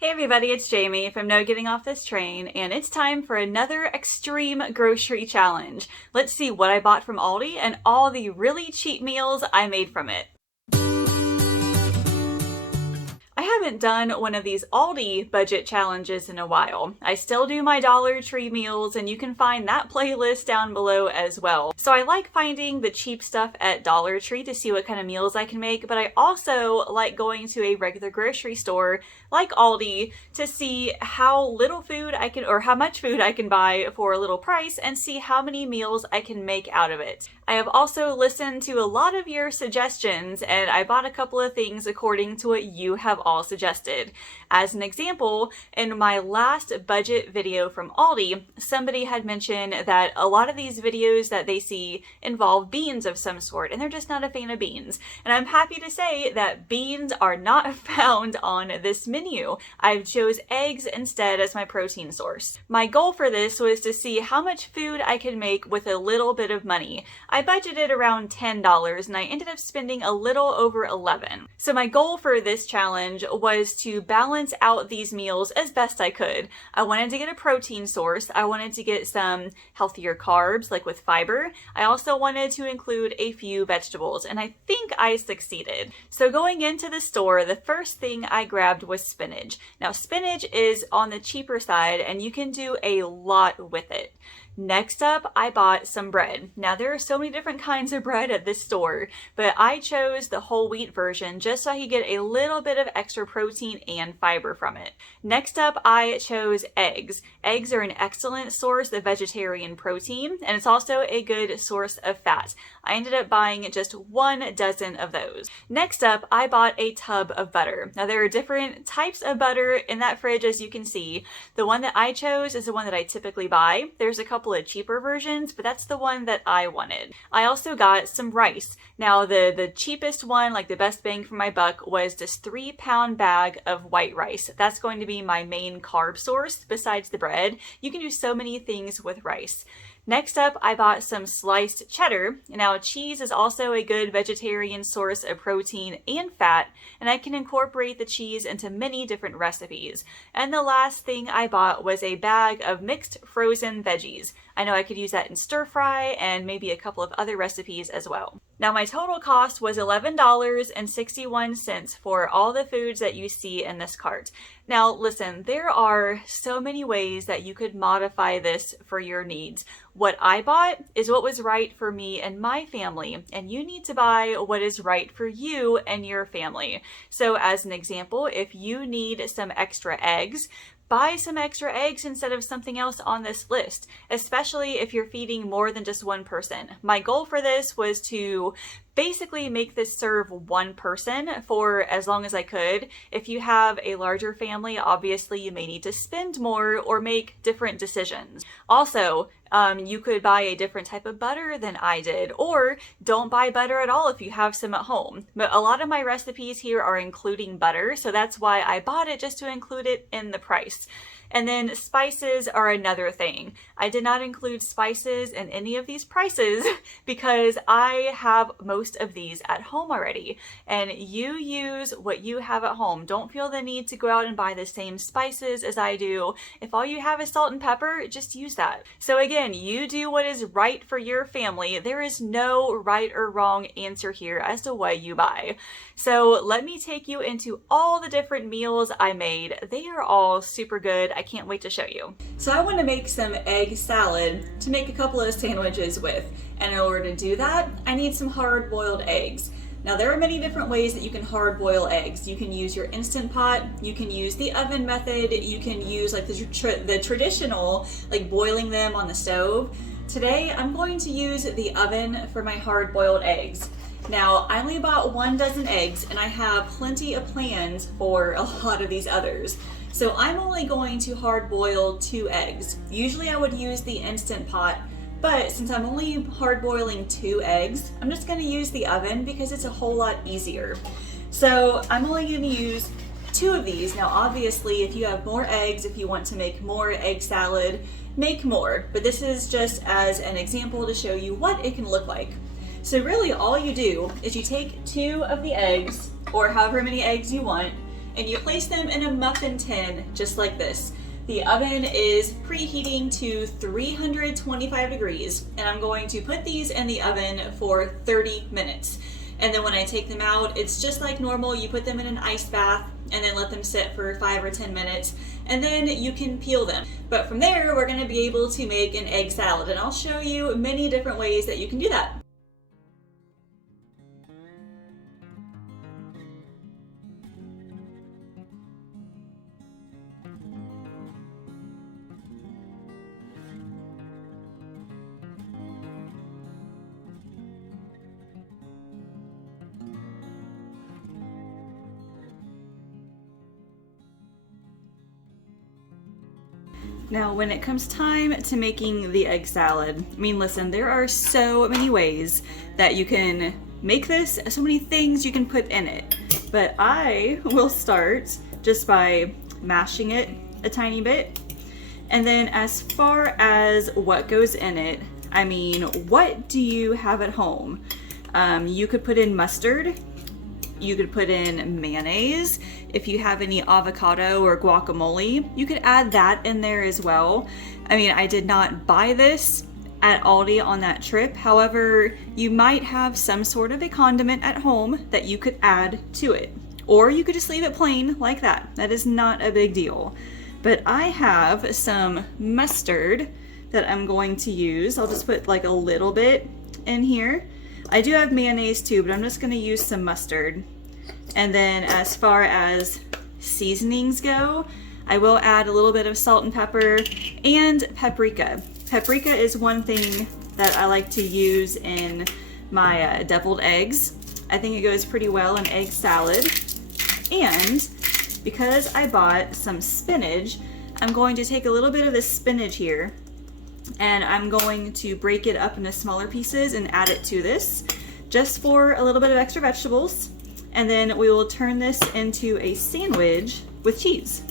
Hey everybody, it's Jamie from No Getting Off This Train, and it's time for another extreme grocery challenge. Let's see what I bought from Aldi and all the really cheap meals I made from it. I haven't done one of these Aldi budget challenges in a while. I still do my Dollar Tree meals, and you can find that playlist down below as well. So I like finding the cheap stuff at Dollar Tree to see what kind of meals I can make, but I also like going to a regular grocery store like Aldi to see how little food I can, or how much food I can buy for a little price and see how many meals I can make out of it. I have also listened to a lot of your suggestions, and I bought a couple of things according to what you have all suggested. As an example, in my last budget video from Aldi, somebody had mentioned that a lot of these videos that they see involve beans of some sort, and they're just not a fan of beans. And I'm happy to say that beans are not found on this menu. I chose eggs instead as my protein source. My goal for this was to see how much food I could make with a little bit of money. I budgeted around $10 and I ended up spending a little over $11. So my goal for this challenge was to balance out these meals as best I could. I wanted to get a protein source. I wanted to get some healthier carbs, like with fiber. I also wanted to include a few vegetables, and I think I succeeded. So going into the store, the first thing I grabbed was spinach. Now spinach is on the cheaper side and you can do a lot with it. Next up, I bought some bread. Now there are so many different kinds of bread at this store, but I chose the whole wheat version just so I could get a little bit of extra protein and fiber from it. Next up, I chose eggs. Eggs are an excellent source of vegetarian protein, and it's also a good source of fat. I ended up buying just 1 dozen of those. Next up, I bought a tub of butter. Now there are different types of butter in that fridge, as you can see. The one that I chose is the one that I typically buy. There's a couple of cheaper versions, but that's the one that I wanted. I also got some rice. Now the cheapest one, like the best bang for my buck, was this 3-pound bag of white rice. That's going to be my main carb source besides the bread. You can do so many things with rice. Next up, I bought some sliced cheddar. Now, cheese is also a good vegetarian source of protein and fat, and I can incorporate the cheese into many different recipes. And the last thing I bought was a bag of mixed frozen veggies. I know I could use that in stir fry and maybe a couple of other recipes as well. Now, my total cost was $11.61 for all the foods that you see in this cart. Now, listen, there are so many ways that you could modify this for your needs. What I bought is what was right for me and my family, and you need to buy what is right for you and your family. So as an example, if you need some extra eggs, buy some extra eggs instead of something else on this list, especially if you're feeding more than just one person. My goal for this was to basically make this serve one person for as long as I could. If you have a larger family, obviously you may need to spend more or make different decisions. Also, you could buy a different type of butter than I did, or don't buy butter at all if you have some at home. But a lot of my recipes here are including butter, so that's why I bought it, just to include it in the price. And then spices are another thing. I did not include spices in any of these prices because I have most of these at home already. And you use what you have at home. Don't feel the need to go out and buy the same spices as I do. If all you have is salt and pepper, just use that. So again, you do what is right for your family. There is no right or wrong answer here as to what you buy. So let me take you into all the different meals I made. They are all super good. I can't wait to show you. So I want to make some egg salad to make a couple of sandwiches with. And in order to do that, I need some hard-boiled eggs. Now there are many different ways that you can hard boil eggs. You can use your Instant Pot, you can use the oven method, you can use like the traditional, like boiling them on the stove. Today I'm going to use the oven for my hard boiled eggs. Now, I only bought 1 dozen eggs and I have plenty of plans for a lot of these others. So I'm only going to hard boil 2 eggs. Usually I would use the Instant Pot, but since I'm only hard boiling 2 eggs, I'm just gonna use the oven because it's a whole lot easier. So I'm only gonna use 2 of these. Now obviously if you have more eggs, if you want to make more egg salad, make more. But this is just as an example to show you what it can look like. So really all you do is you take 2 of the eggs, or however many eggs you want, and you place them in a muffin tin just like this. The oven is preheating to 325 degrees, and I'm going to put these in the oven for 30 minutes. And then when I take them out, it's just like normal. You put them in an ice bath and then let them sit for 5 or 10 minutes, and then you can peel them. But from there, we're gonna be able to make an egg salad, and I'll show you many different ways that you can do that. Now, when it comes time to making the egg salad, I mean, listen, there are so many ways that you can make this, so many things you can put in it. But I will start just by mashing it a tiny bit. And then as far as what goes in it, I mean, what do you have at home? You could put in mustard. You could put in mayonnaise. If you have any avocado or guacamole, you could add that in there as well. I mean, I did not buy this at Aldi on that trip. However, you might have some sort of a condiment at home that you could add to it. Or you could just leave it plain like that. That is not a big deal. But I have some mustard that I'm going to use. I'll just put like a little bit in here. I do have mayonnaise too, but I'm just gonna use some mustard. And then as far as seasonings go, I will add a little bit of salt and pepper and paprika. Paprika is one thing that I like to use in my deviled eggs. I think it goes pretty well in egg salad. And because I bought some spinach, I'm going to take a little bit of this spinach here, and I'm going to break it up into smaller pieces and add it to this, just for a little bit of extra vegetables. And then we will turn this into a sandwich with cheese.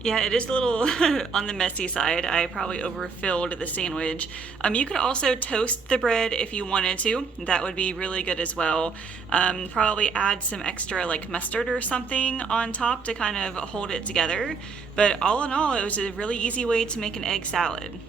Yeah, it is a little on the messy side. I probably overfilled the sandwich. You could also toast the bread if you wanted to. That would be really good as well. Probably add some extra like mustard or something on top to kind of hold it together. But all in all, it was a really easy way to make an egg salad.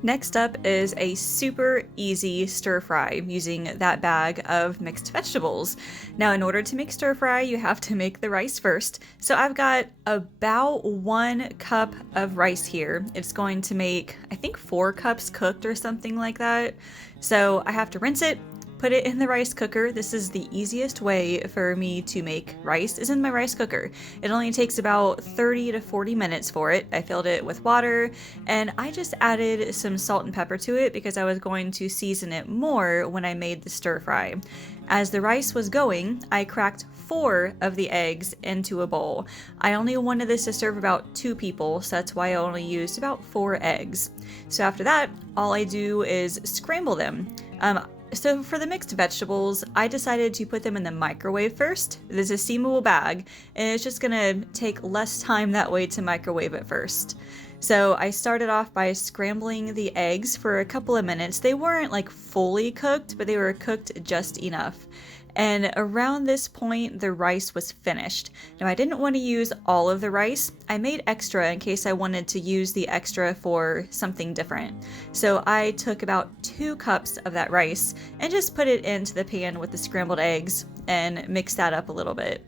Next up is a super easy stir fry using that bag of mixed vegetables. Now, in order to make stir fry, you have to make the rice first. So I've got about 1 cup of rice here. It's going to make, I think, 4 cups cooked or something like that. So I have to rinse it, put it in the rice cooker. This is the easiest way for me to make rice, is in my rice cooker. It only takes about 30 to 40 minutes for it. I filled it with water, and I just added some salt and pepper to it because I was going to season it more when I made the stir fry. As the rice was going, I cracked 4 of the eggs into a bowl. I only wanted this to serve about 2 people, so that's why I only used about 4 eggs. So after that, all I do is scramble them. So for the mixed vegetables, I decided to put them in the microwave first. There's a steamable bag, and it's just gonna take less time that way to microwave it first. So I started off by scrambling the eggs for a couple of minutes. They weren't like fully cooked, but they were cooked just enough. And around this point, the rice was finished. Now, I didn't want to use all of the rice. I made extra in case I wanted to use the extra for something different. So I took about 2 cups of that rice and just put it into the pan with the scrambled eggs and mixed that up a little bit.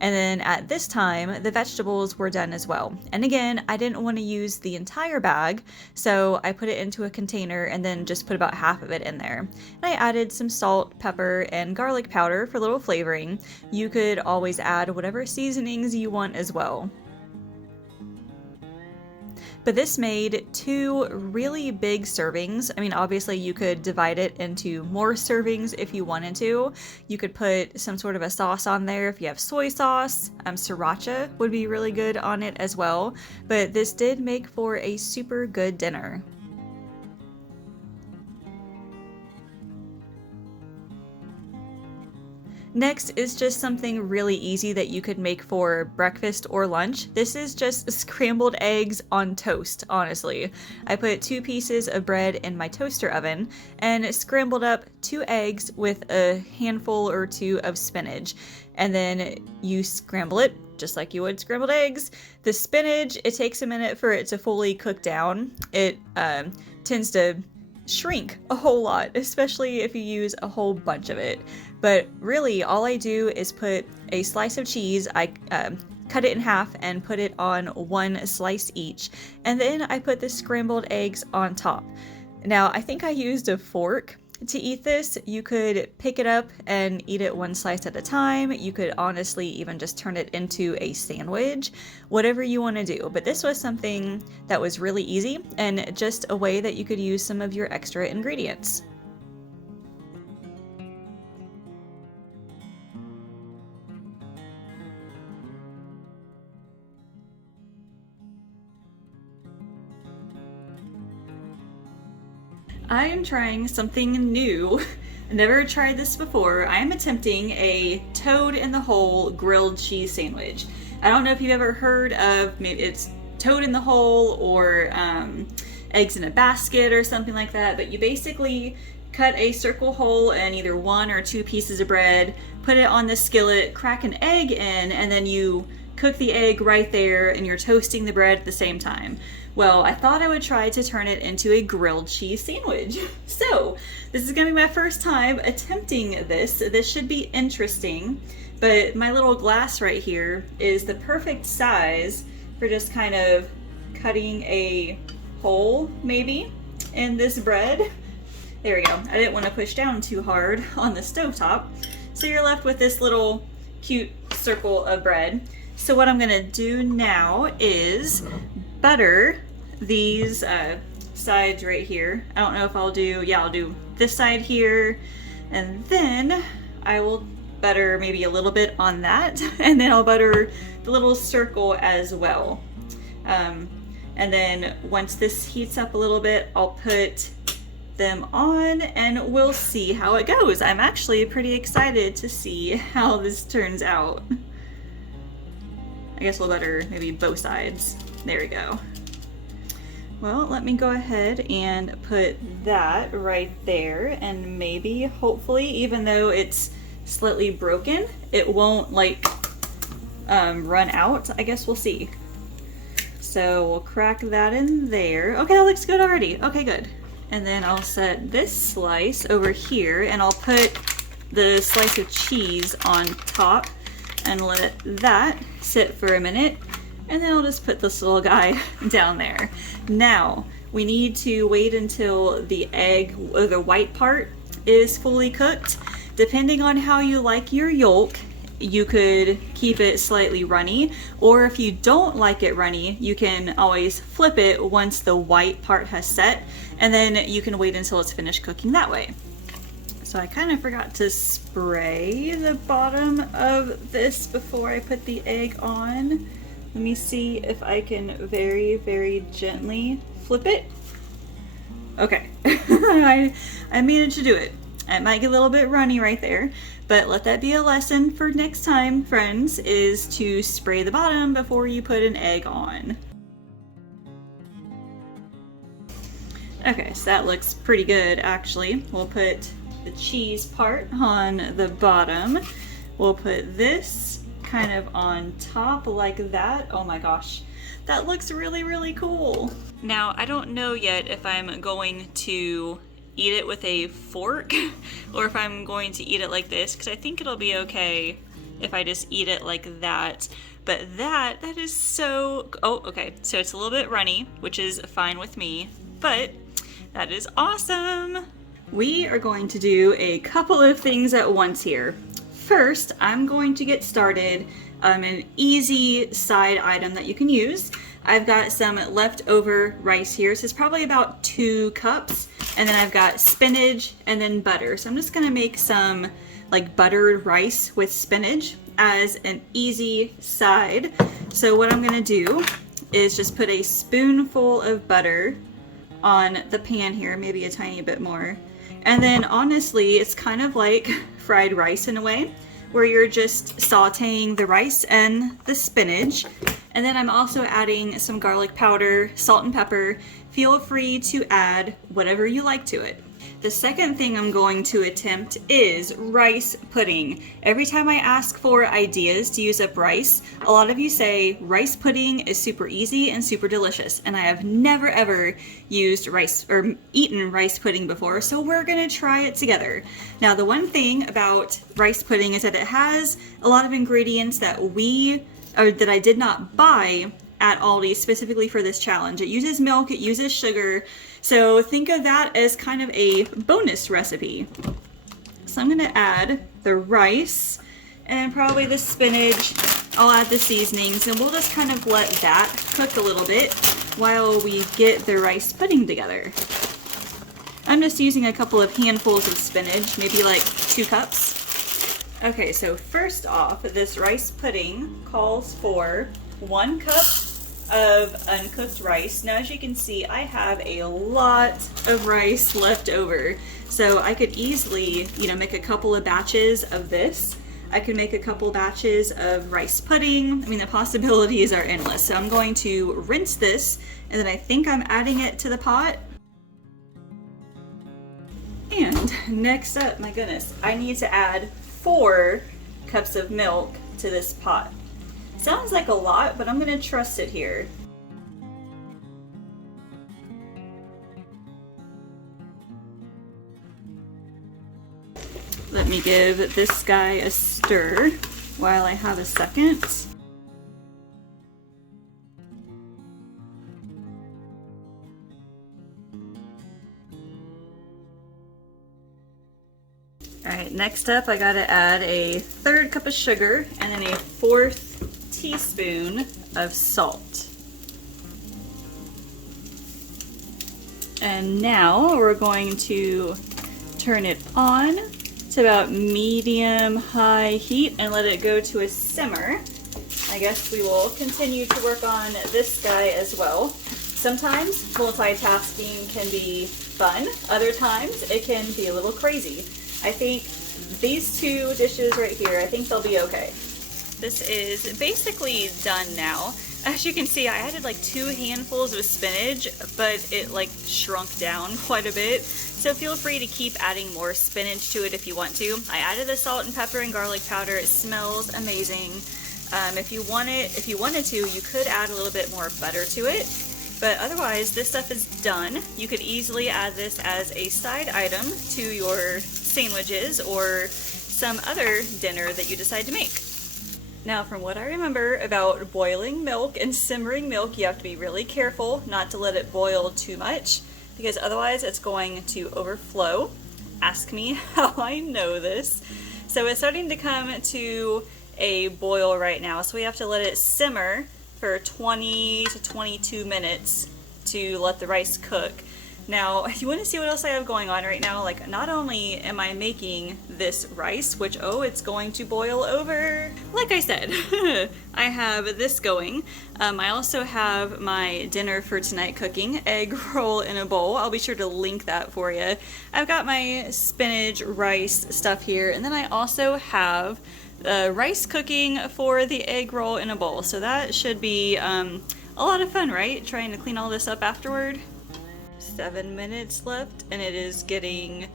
And then at this time, the vegetables were done as well. And again, I didn't want to use the entire bag, so I put it into a container and then just put about half of it in there. And I added some salt, pepper, and garlic powder for a little flavoring. You could always add whatever seasonings you want as well. But this made 2 really big servings. I mean, obviously you could divide it into more servings if you wanted to. You could put some sort of a sauce on there if you have soy sauce. Sriracha would be really good on it as well. But this did make for a super good dinner. Next is just something really easy that you could make for breakfast or lunch. This is just scrambled eggs on toast, honestly. I put 2 pieces of bread in my toaster oven and scrambled up 2 eggs with a handful or 2 of spinach. And then you scramble it just like you would scrambled eggs. The spinach, it takes a minute for it to fully cook down. It tends to shrink a whole lot, especially if you use a whole bunch of it. But really, all I do is put a slice of cheese, I cut it in half and put it on 1 slice each, and then I put the scrambled eggs on top. Now, I think I used a fork to eat this. You could pick it up and eat it 1 slice at a time. You could honestly even just turn it into a sandwich, whatever you want to do. But this was something that was really easy and just a way that you could use some of your extra ingredients. I am trying something new. Never tried this before. I am attempting a toad in the hole grilled cheese sandwich. I don't know if you've ever heard of, maybe it's toad in the hole or eggs in a basket or something like that, but you basically cut a circle hole in either 1 or 2 pieces of bread, put it on the skillet, crack an egg in, and then you cook the egg right there and you're toasting the bread at the same time. Well, I thought I would try to turn it into a grilled cheese sandwich. So, this is gonna be my first time attempting this. This should be interesting, but my little glass right here is the perfect size for just kind of cutting a hole, maybe, in this bread. There we go. I didn't want to push down too hard on the stovetop. So you're left with this little cute circle of bread. So what I'm gonna do now is butter these sides right here. I don't know if I'll do this side here, and then I will butter maybe a little bit on that, and then I'll butter the little circle as well. And then once this heats up a little bit, I'll put them on and we'll see how it goes. I'm actually pretty excited to see how this turns out. I guess we'll butter maybe both sides. There we go. Well, let me go ahead and put that right there, and maybe, hopefully, even though it's slightly broken, it won't like run out. I guess we'll see. So we'll crack that in there. Okay, that looks good already. Okay, good. And then I'll set this slice over here, and I'll put the slice of cheese on top and let that sit for a minute. And then I'll just put this little guy down there. Now, we need to wait until the egg, or the white part, is fully cooked. Depending on how you like your yolk, you could keep it slightly runny, or if you don't like it runny, you can always flip it once the white part has set, and then you can wait until it's finished cooking that way. So I kind of forgot to spray the bottom of this before I put the egg on. Let me see if I can very, very gently flip it. Okay, I managed to do it. It might get a little bit runny right there, but let that be a lesson for next time, friends, is to spray the bottom before you put an egg on. Okay, so that looks pretty good, actually. We'll put the cheese part on the bottom. We'll put this kind of on top like that. Oh my gosh, that looks really, really cool. Now, I don't know yet if I'm going to eat it with a fork or if I'm going to eat it like this, because I think it'll be okay if I just eat it like that. But that is so, oh, okay, so it's a little bit runny, which is fine with me, but that is awesome. We are going to do a couple of things at once here. First, I'm going to get started an easy side item that you can use. I've got some leftover rice here. So it's probably about 2 cups. And then I've got spinach and then butter. So I'm just gonna make some like buttered rice with spinach as an easy side. So what I'm gonna do is just put a spoonful of butter on the pan here, maybe a tiny bit more. And then honestly, it's kind of like fried rice in a way, where you're just sauteing the rice and the spinach. And then I'm also adding some garlic powder, salt and pepper. Feel free to add whatever you like to it. The second thing I'm going to attempt is rice pudding. Every time I ask for ideas to use up rice, a lot of you say rice pudding is super easy and super delicious. And I have never ever used rice or eaten rice pudding before, so we're gonna try it together. Now, the one thing about rice pudding is that it has a lot of ingredients that that I did not buy at Aldi specifically for this challenge. It uses milk, it uses sugar, so think of that as kind of a bonus recipe. So I'm gonna add the rice and probably the spinach. I'll add the seasonings and we'll just kind of let that cook a little bit while we get the rice pudding together. I'm just using a couple of handfuls of spinach, maybe like 2 cups. Okay, so first off, this rice pudding calls for 1 cup of uncooked rice. Now, as you can see, I have a lot of rice left over. So I could easily, make a couple of batches of this. I could make a couple batches of rice pudding. I mean, the possibilities are endless. So I'm going to rinse this, and then I think I'm adding it to the pot. And next up, my goodness, I need to add 4 cups of milk to this pot. Sounds like a lot, but I'm gonna trust it here. Let me give this guy a stir while I have a second. Alright, next up I gotta add a 1/3 cup of sugar and then a 1/4 teaspoon of salt. And now we're going to turn it on to about medium-high heat and let it go to a simmer. I guess we will continue to work on this guy as well. Sometimes multitasking can be fun, other times it can be a little crazy. I think these 2 dishes right here, I think they'll be okay. This is basically done now. As you can see, I added like 2 handfuls of spinach, but it like shrunk down quite a bit. So feel free to keep adding more spinach to it if you want to. I added the salt and pepper and garlic powder. It smells amazing. If you wanted to, you could add a little bit more butter to it. But otherwise, this stuff is done. You could easily add this as a side item to your sandwiches or some other dinner that you decide to make. Now, from what I remember about boiling milk and simmering milk, you have to be really careful not to let it boil too much, because otherwise it's going to overflow. Ask me how I know this. So it's starting to come to a boil right now, so we have to let it simmer for 20 to 22 minutes to let the rice cook. Now, if you want to see what else I have going on right now, like not only am I making this rice, which, oh, it's going to boil over. Like I said, I have this going. I also have my dinner for tonight cooking, egg roll in a bowl. I'll be sure to link that for you. I've got my spinach rice stuff here, and then I also have rice cooking for the egg roll in a bowl. So that should be a lot of fun, right? Trying to clean all this up afterward. 7 minutes left and it is getting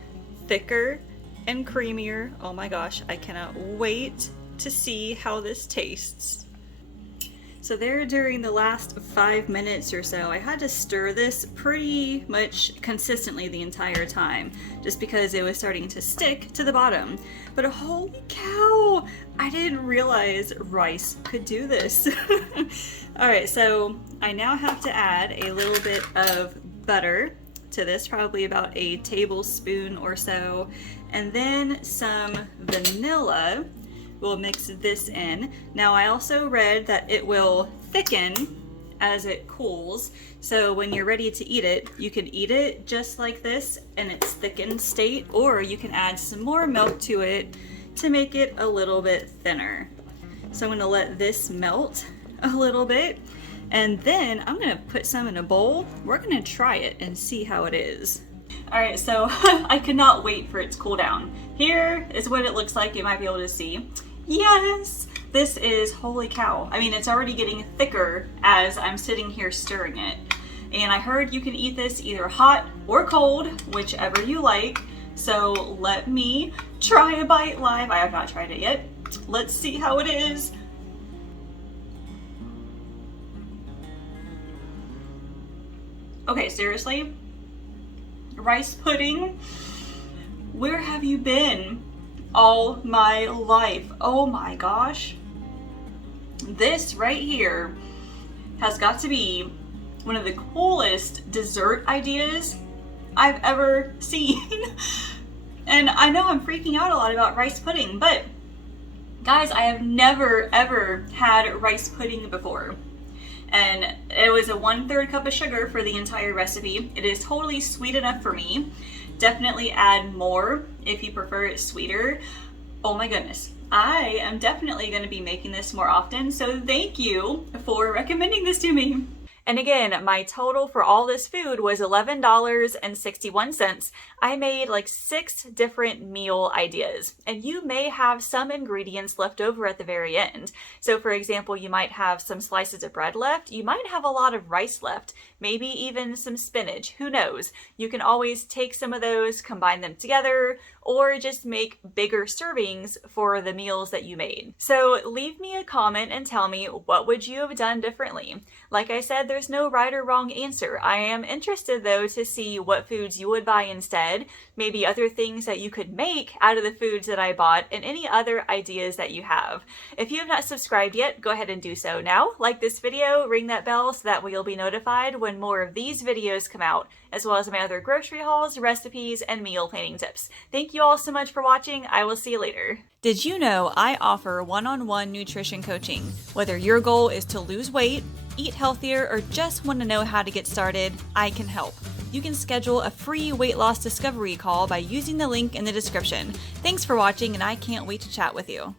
thicker and creamier. Oh my gosh, I cannot wait to see how this tastes. So there, during the last 5 minutes or so, I had to stir this pretty much consistently the entire time, just because it was starting to stick to the bottom. But holy cow, I didn't realize rice could do this. Alright, so I now have to add a little bit of butter to this, probably about a tablespoon or so, and then some vanilla. We'll mix this in. Now, I also read that it will thicken as it cools. So when you're ready to eat it, you can eat it just like this in its thickened state, or you can add some more milk to it to make it a little bit thinner. So I'm gonna let this melt a little bit, and then I'm gonna put some in a bowl. We're gonna try it and see how it is. All right, so I could not wait for it to cool down. Here is what it looks like. You might be able to see. Yes, this is, holy cow. I mean, it's already getting thicker as I'm sitting here stirring it. And I heard you can eat this either hot or cold, whichever you like. So let me try a bite live. I have not tried it yet. Let's see how it is. Okay, seriously? Rice pudding? Where have you been all my life? Oh my gosh. This right here has got to be one of the coolest dessert ideas I've ever seen. And I know I'm freaking out a lot about rice pudding, but guys, I have never ever had rice pudding before. And it was a 1/3 cup of sugar for the entire recipe. It is totally sweet enough for me. Definitely add more if you prefer it sweeter. Oh my goodness. I am definitely going to be making this more often, so thank you for recommending this to me. And again, my total for all this food was $11.61. I made like 6 different meal ideas, and you may have some ingredients left over at the very end. So for example, you might have some slices of bread left, you might have a lot of rice left, maybe even some spinach, who knows? You can always take some of those, combine them together, or just make bigger servings for the meals that you made. So leave me a comment and tell me, what would you have done differently? Like I said, there's no right or wrong answer. I am interested though to see what foods you would buy instead, maybe other things that you could make out of the foods that I bought, and any other ideas that you have. If you have not subscribed yet, go ahead and do so now. Like this video, ring that bell so that way you'll be notified when more of these videos come out, as well as my other grocery hauls, recipes, and meal planning tips. Thank you all so much for watching. I will see you later. Did you know I offer one-on-one nutrition coaching? Whether your goal is to lose weight, eat healthier, or just want to know how to get started, I can help. You can schedule a free weight loss discovery call by using the link in the description. Thanks for watching, and I can't wait to chat with you.